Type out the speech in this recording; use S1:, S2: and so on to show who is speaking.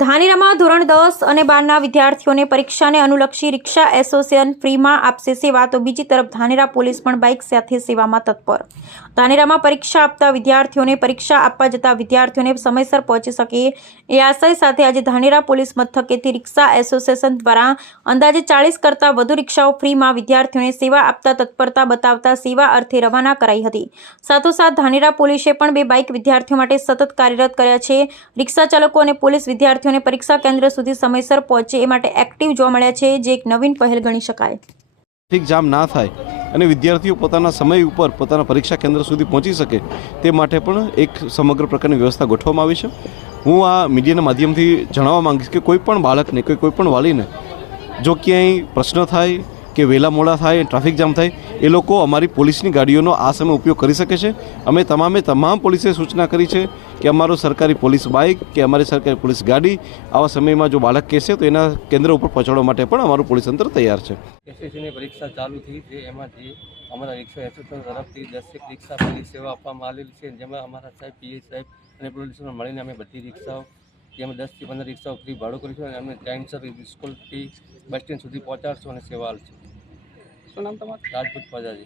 S1: ધાનેરામાં ધોરણ દસ અને બારના વિદ્યાર્થીઓને પરીક્ષાને અનુલક્ષી રિક્ષા એસોસિએશન ફ્રીમાં આપશે સેવા, તો બીજી તરફ ધાનેરા પોલીસ પણ બાઇક સાથે સેવામાં તત્પર. ધાનેરામાં પરીક્ષા આપતા વિદ્યાર્થીઓને પરીક્ષા આપવા જતા વિદ્યાર્થીઓને સમયસર પહોંચી શકે એ આશય સાથે આજે ધાનેરા પોલીસ મથકેથી રિક્ષા એસોસિએશન દ્વારા અંદાજે ચાળીસ કરતાં વધુ રિક્ષાઓ ફ્રીમાં વિદ્યાર્થીઓને સેવા આપતા તત્પરતા બતાવતા સેવા અર્થે રવાના કરાઈ હતી. સાથોસાથ ધાનેરા પોલીસે પણ બે બાઇક વિદ્યાર્થીઓ માટે સતત કાર્યરત કર્યા છે. રિક્ષા ચાલકો અને પોલીસ વિદ્યાર્થીઓને પરીક્ષા કેન્દ્ર સુધી સમયસર પહોંચે એ માટે એક્ટિવ જોવા મળ્યા છે, જે એક નવીન પહેલ ગણી શકાય.
S2: ટ્રાફિક જામ ના થાય અને વિદ્યાર્થીઓ પોતાના સમય ઉપર પોતાના પરીક્ષા કેન્દ્ર સુધી પહોંચી શકે તે માટે પણ એક સમગ્ર પ્રકારની વ્યવસ્થા ગોઠવવામાં આવી છે. હું આ મીડિયાના માધ્યમથી જણાવવા માંગીશ કે કોઈ પણ બાળકને કે કોઈ પણ વાલીને જો ક્યાંય પ્રશ્ન થાય કે વહેલા મોડા થાય, ટ્રાફિક જામ થાય, એ લોકો અમારી પોલીસની ગાડીઓનો આ સમય ઉપયોગ કરી શકે છે. અમે તમામે તમામ પોલીસે સૂચના કરી છે કે અમારો સરકારી પોલીસ બાઇક કે અમારી સરકારી પોલીસ ગાડી આવા સમયમાં જો બાળક કહેશે તો એના કેન્દ્ર ઉપર પહોંચાડવા માટે પણ અમારું પોલીસ તંત્ર તૈયાર છે.
S3: એસએસસીની પરીક્ષા ચાલુ થઈ છે. એમાંથી અમારા રિક્ષા એસોસિએશન તરફથી દસેક રિક્ષા પોલીસ સેવા આપવામાં આવેલી છે. જેમાં અમારા સાહેબ પીએચ સાહેબ અને પોલીસને મળીને અમે બધી રિક્ષાઓ જેમાં દસથી પંદર રિક્ષાઓ ફ્રી ભાડું કરીશું અને અમે ટાઈમસર સ્કૂલથી બસ સ્ટેન્ડ સુધી પહોંચાડશું અને સેવા આપશું.
S4: নাম তোমার
S3: রাজপুত বাজাজি